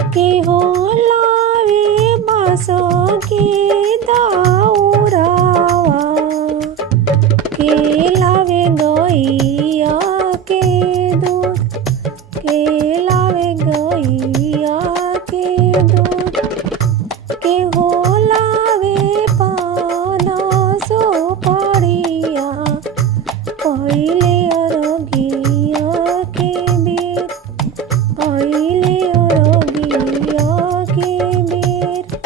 के हो लावे बासो के दाउरावा, के लावे गैया के दूध, के लावे गैया के दूध, के हो लावे पान सुपारिया, पहिले अरगिया के बेर, पहिले अरगिया के बेर,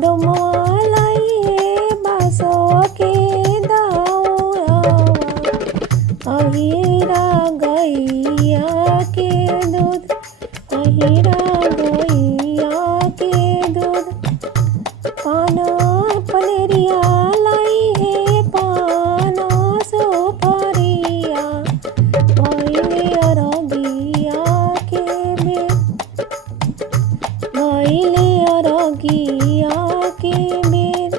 डोमलाइए बासो के दाउरावा, अहिरा गैया के दूध, अहिरा गैया के दूध, पान पनेरिया लाई है पान सुपारिया, पहिले अरगिया के बेर, पहिले अरगिया के बेर,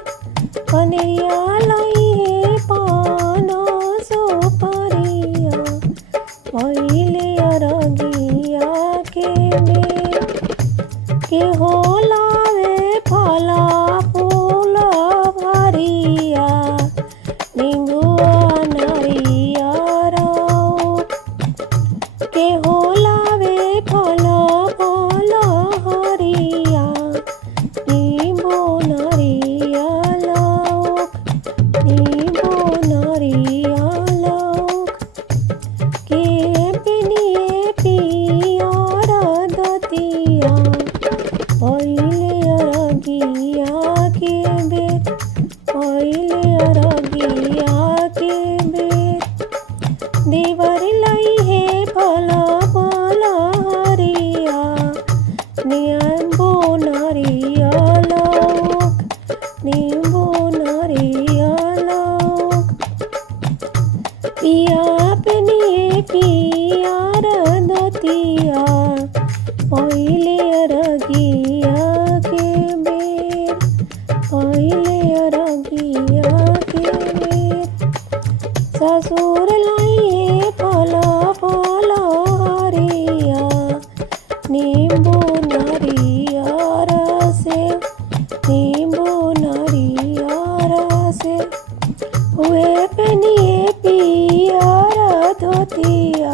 पनेरिया लाई है पान सुपारिया, पहिले अरगिया के बेर, के हो लावे फला फूल भरिया, निंबुआ नारियर, के हो लावे फल फल हरिया, निंबू नारियल, निंबू नारियल, के पिनिए पियर दतिया, पहिले अरगिया के बेर, पहिले अरगिया के बेर, देवर लाई है फल फल हरिया, निंबू नारियल, निंबू नारियल, पिया पिनिए पियर दतिया, पहिले अरगिया के बेर, पहिले अरगिया के बेर, ससुर लाइए फल फल हरिया, निंबू नारियर से, निंबू नारियर से, हुए पहनिए पियर धोतिया।